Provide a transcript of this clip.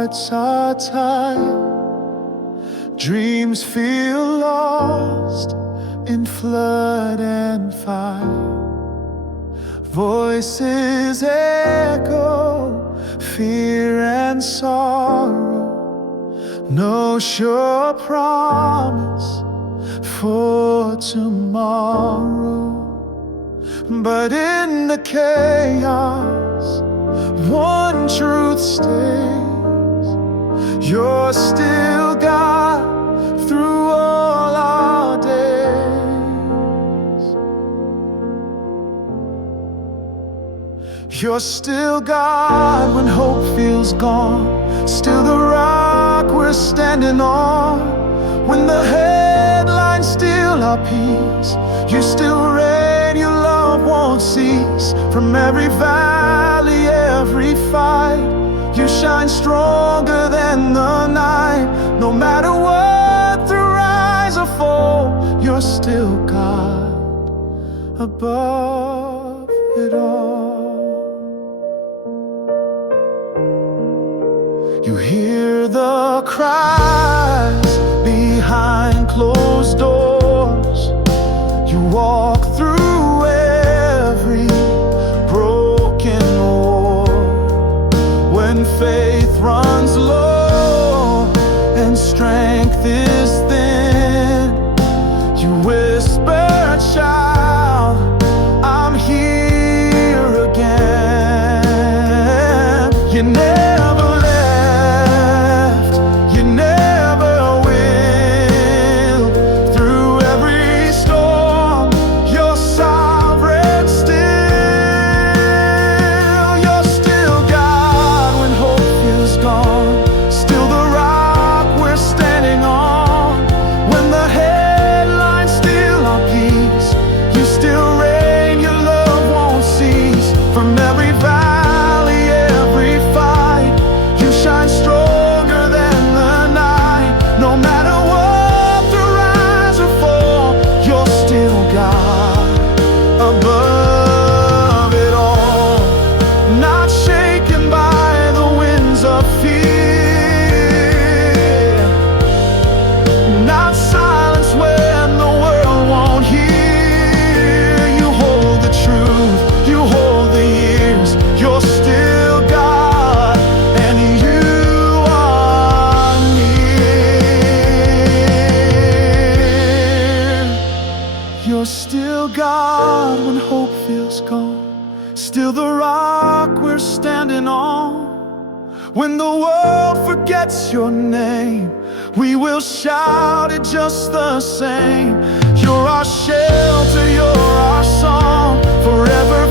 hearts are tired, dreams feel lost in flood and fire. Voices echo fear and sorrow, no sure promise for tomorrow. But in the chaos, one truth stays: you're still God through all our days. You're still God when hope feels gone, still the rock we're standing on. When the headlines steal our peace, you still reign, your love won't cease. From every valley, every fight, you shine stronger than the night. No matter what the rise or fall, you're still God above it all. You hear the cries behind closed doors, you walk through every broken war. When faith runs low and strength is thin, you whisper, child, I'm here again. You never left, you never will. Through every storm, you're sovereign still. You're still God when hope feels gone, still the rock we're standing on. When the headlines steal our peace, you still reign, your love won't cease. From every valley, every fight, you shine stronger than the night. No matter what the rise or fall, you're still God above it all. Not shaken by the winds of fear, not silenced when the world won't hear. You hold the truth, you hold the years, you're still God, and you are near. You're still God when hope feels gone, still the rock we're standing on. When the world forgets your name, we will shout it just the same. You're our shelter, you're our song, forever